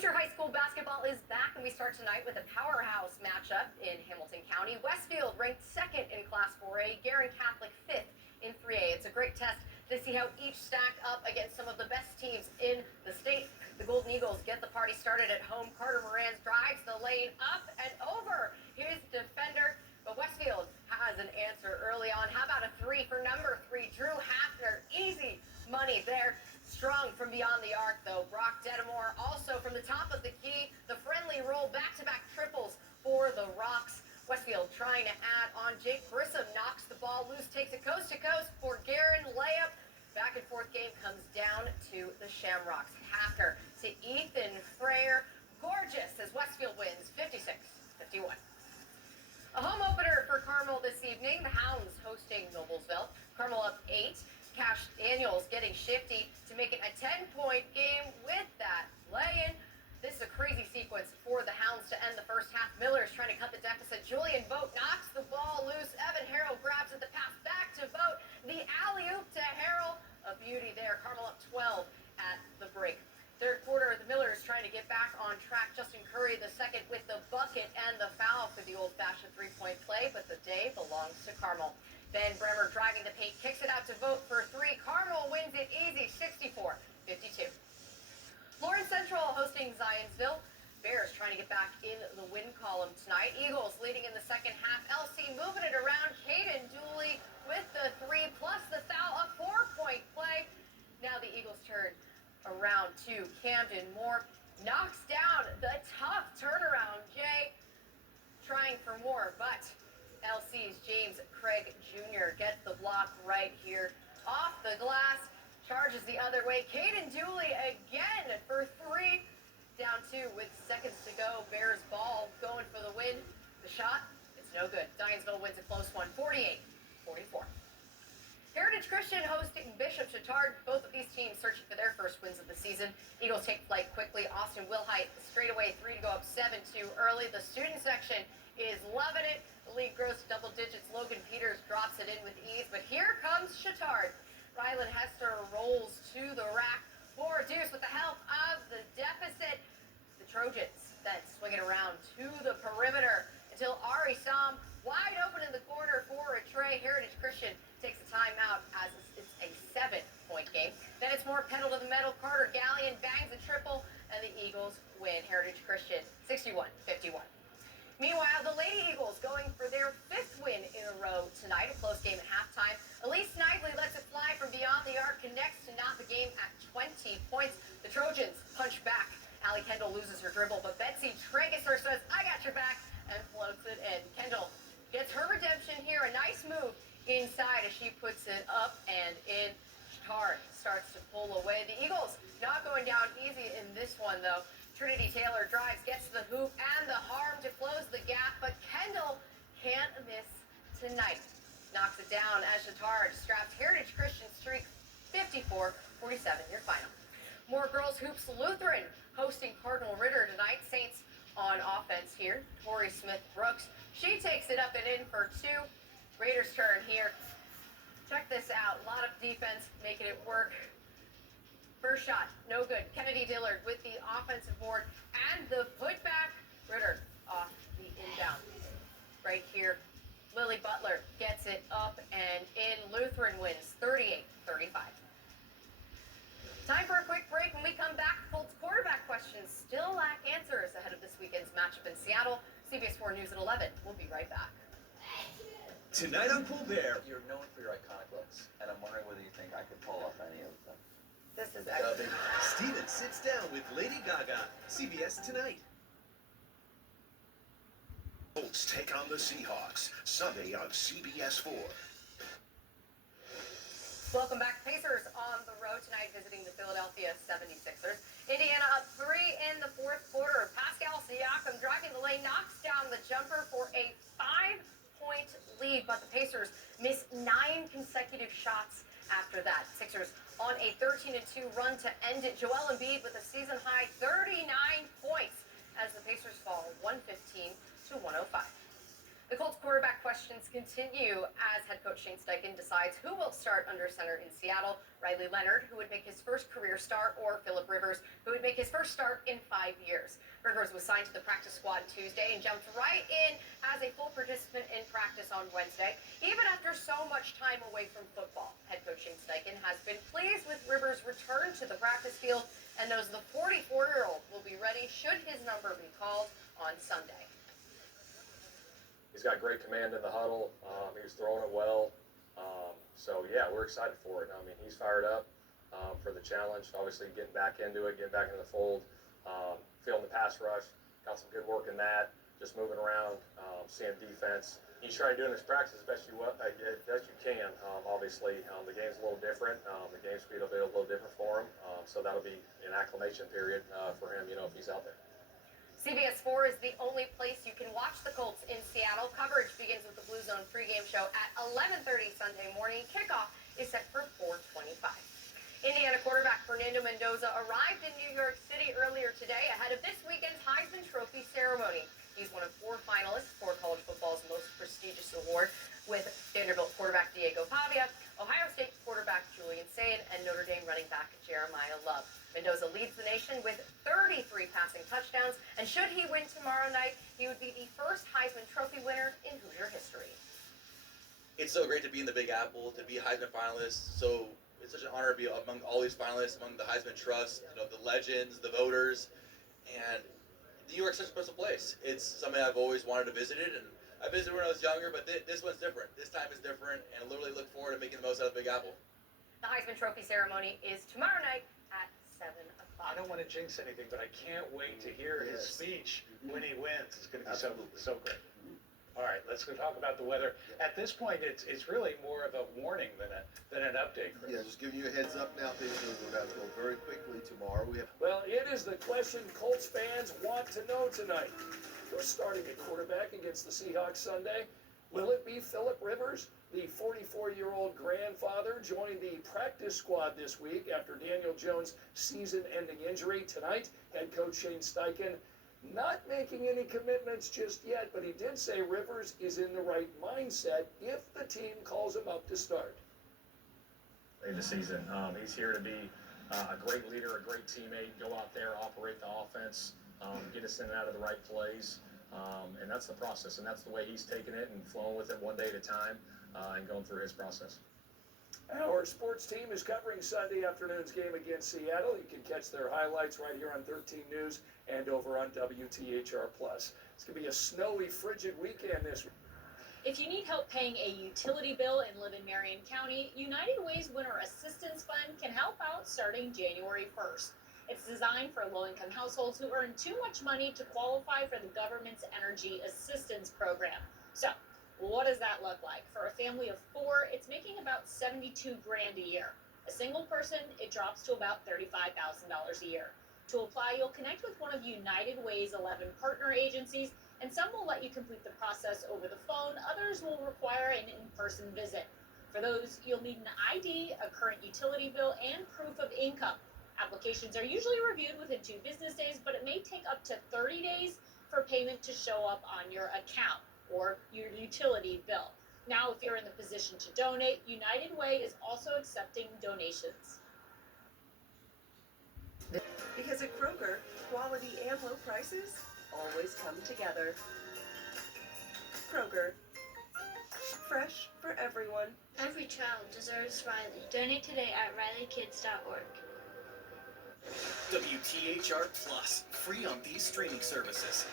Hoosier High School basketball is back, and we start tonight with a powerhouse matchup in Hamilton County. Westfield ranked second in Class 4A, Guerin Catholic fifth in 3A. It's a great test to see how each stack up against some of the best teams in the state. The Golden Eagles get the party started at home. Carter Moran drives the lane up and over his defender, but Westfield has an answer early on. How about a three for number 3, Drew Hafner? Easy money there. Strong from beyond the arc, though. Brock Dedamore also from the top of the key. The friendly roll, back-to-back triples for the Rocks. Westfield trying to add on. Jake Grissom knocks the ball loose, takes it coast to coast for Guerin. Layup. Back and forth game comes down to the Shamrocks. Hafner to Ethan Frayer. Gorgeous as Westfield wins 56-51. A home opener for Carmel this evening. The Hounds hosting Noblesville. Carmel up 8. Cash Daniels getting shifty to make it a 10-point game with that lay-in. This is a crazy sequence for the Hounds to end the first half. Miller is trying to cut the deficit. Julian Vogt knocks the ball loose. Evan Harrell grabs it. The pass back to Vogt. The alley-oop to Harrell. A beauty there. Carmel up 12 at the break. Third quarter, the Millers trying to get back on track. Justin Curry the second with the bucket and the foul for the old-fashioned three-point play, but the day belongs to Carmel. Ben Bremer driving the paint, kicks it out to Vogt for 3. Carmel wins it easy, 64-52. Lawrence Central hosting Zionsville. Bears trying to get back in the win column tonight. Eagles leading in the second half. LC moving it around. Caden Dooley with the 3 plus the foul, a 4-point play. Now the Eagles turn around to Camden Moore. Knocks down the tough turnaround. Jay trying for more, but LC's James Craig Jr. gets the block right here. Off the glass, charges the other way. Caden Dooley again for 3. Down 2 with seconds to go. Bears ball going for the win. The shot, it's no good. Zionsville wins a close one, 48-44. Heritage Christian hosting Bishop Chatard. Both of these teams searching for their first wins of the season. Eagles take flight quickly. Austin Wilhite straight away 3 to go up 7-2 early. The student section is loving it. The league grows double digits. Logan Peters drops it in with ease, but here comes Chatard. Rylan Hester rolls to the rack for a deuce with the help of the deficit. The Trojans then swing it around to the perimeter until Ari Sam wide open in the corner for a tray. Heritage Christian takes a timeout as it's a 7-point game. Then it's more pedal to the metal. Carter Gallion bangs a triple, and the Eagles win. Heritage Christian 61-51. Meanwhile, the Lady Eagles going for their 5th win in a row tonight. A close game at halftime. Elise Snively lets it fly from beyond the arc, connects to knot the game at 20 points. The Trojans punch back. Allie Kendall loses her dribble, but Betsy Traeger says, I got your back, and floats it in. Kendall gets her redemption here. A nice move inside as she puts it up and in. Chatard starts to pull away. The Eagles not going down easy in this one, though. Trinity Taylor drives, gets the hoop and the harm to close the gap, but Kendall can't miss tonight. Knocks it down as Chatard straps Heritage Christian streak 54-47, your final. More girls hoops. Lutheran hosting Cardinal Ritter tonight. Saints on offense here. Tori Smith-Brooks. She takes it up and in for 2. Raiders turn here. Check this out. A lot of defense making it work. First shot, no good. Kennedy Dillard with the offensive board and the putback. Ritter off the inbound. Right here, Lily Butler gets it up and in. Lutheran wins 38-35. Time for a quick break. When we come back, Colts quarterback questions still lack answers ahead of this weekend's matchup in Seattle. CBS 4 News at 11. We'll be right back. Tonight on Colbert. You're known for your iconic looks, and I'm wondering whether you think I could pull off any of them. This is excellent. Steven sits down with Lady Gaga. CBS Tonight. Colts take on the Seahawks, Sunday on CBS 4. Welcome back. Pacers on the road tonight visiting the Philadelphia 76ers. Indiana up 3 in the 4th quarter. Pascal Siakam driving the lane, knocks down the jumper for a 5-point lead, but the Pacers miss 9 consecutive shots after that. Sixers on a 13-2 run to end it. Joel Embiid with a season-high 39 points as the Pacers fall 115-105. The Colts quarterback questions continue as head coach Shane Steichen decides who will start under center in Seattle. Riley Leonard, who would make his first career start, or Phillip Rivers, who would make his first start in 5 years. Rivers was signed to the practice squad Tuesday and jumped right in as a full participant in practice on Wednesday, even after so much time away from football. Head coach Shane Steichen has been pleased with Rivers' return to the practice field and knows the 44-year-old will be ready should his number be called on Sunday. He's got great command in the huddle. He was throwing it well. So, yeah, we're excited for it. I mean, he's fired up for the challenge. Obviously, getting back into it, getting back into the fold, feeling the pass rush. Got some good work in that, just moving around, seeing defense. He's trying to do in his practice as best you can. Obviously, the game's a little different. The game speed will be a little different for him. So that'll be an acclimation period for him, if he's out there. CBS 4 is the only place you can watch the Colts in Seattle. Coverage begins with the Blue Zone pregame show at 11:30 Sunday morning. Kickoff is set for 4:25. Indiana quarterback Fernando Mendoza arrived in New York City earlier today ahead of this weekend's Heisman Trophy ceremony. He's one of 4 finalists for college football's most prestigious award, with Vanderbilt quarterback Diego Pavia, Ohio State quarterback Julian Sayin, and Notre Dame running back Jeremiah Love. Mendoza leads the nation with 33 passing touchdowns, and should he win tomorrow night, he would be the first Heisman Trophy winner in Hoosier history. It's so great to be in the Big Apple, to be a Heisman finalist. So it's such an honor to be among all these finalists, among the Heisman Trust, the legends, the voters, and New York's such a special place. It's something I've always wanted to visit it, and I visited when I was younger, but this one's different. This time is different, and I literally look forward to making the most out of the Big Apple. The Heisman Trophy ceremony is tomorrow night at 7 o'clock. I don't want to jinx anything, but I can't wait to hear his speech when he wins. It's going to be so great. All right, let's go talk about the weather. At this point, it's really more of a warning than an update, Chris. Yeah, just giving you a heads up now. Things are going to go very quickly tomorrow. We have. Well, it is the question Colts fans want to know tonight. Who's starting at quarterback against the Seahawks Sunday? Will it be Phillip Rivers? The 44-year-old grandfather joined the practice squad this week after Daniel Jones' season-ending injury. Tonight, head coach Shane Steichen not making any commitments just yet, but he did say Rivers is in the right mindset if the team calls him up to start. In the season, he's here to be a great leader, a great teammate, go out there, operate the offense, get us in and out of the right plays. And that's the process, and that's the way he's taken it and flowing with it one day at a time and going through his process. Our sports team is covering Sunday afternoon's game against Seattle. You can catch their highlights right here on 13 News and over on WTHR+. It's going to be a snowy, frigid weekend this week. If you need help paying a utility bill and live in Marion County, United Way's Winter Assistance Fund can help out starting January 1st. It's designed for low-income households who earn too much money to qualify for the government's Energy Assistance Program. So, what does that look like? For a family of 4, it's making about $72,000 a year. A single person, it drops to about $35,000 a year. To apply, you'll connect with one of United Way's 11 partner agencies, and some will let you complete the process over the phone. Others will require an in-person visit. For those, you'll need an ID, a current utility bill, and proof of income. Applications are usually reviewed within 2 business days, but it may take up to 30 days for payment to show up on your account or your utility bill. Now, if you're in the position to donate, United Way is also accepting donations. Because at Kroger, quality and low prices always come together. Kroger, fresh for everyone. Every child deserves Riley. Donate today at rileykids.org. WTHR Plus, free on these streaming services.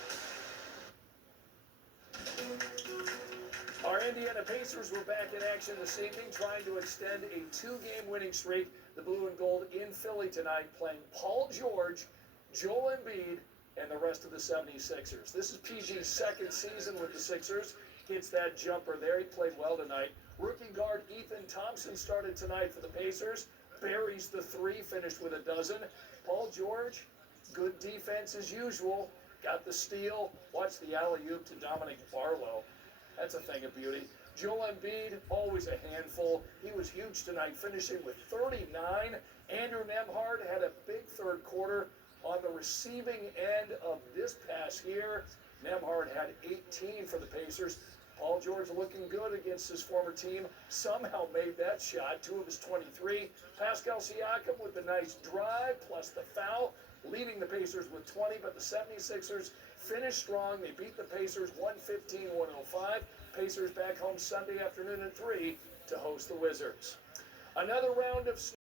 Our Indiana Pacers were back in action this evening, trying to extend a 2-game winning streak. The blue and gold in Philly tonight, playing Paul George, Joel Embiid, and the rest of the 76ers. This is PG's second season with the Sixers. Hits that jumper there. He played well tonight. Rookie guard Ethan Thompson started tonight for the Pacers. Buries the 3, finished with a dozen. Paul George, good defense as usual. Got the steal. Watch the alley-oop to Dominic Barlow. That's a thing of beauty. Joel Embiid, always a handful. He was huge tonight, finishing with 39. Andrew Nembhard had a big third quarter on the receiving end of this past year. Nembhard had 18 for the Pacers. Paul George looking good against his former team. Somehow made that shot, 2 of his 23. Pascal Siakam with the nice drive plus the foul, leading the Pacers with 20, but the 76ers finished strong. They beat the Pacers 115-105. Pacers back home Sunday afternoon at 3 to host the Wizards. Another round of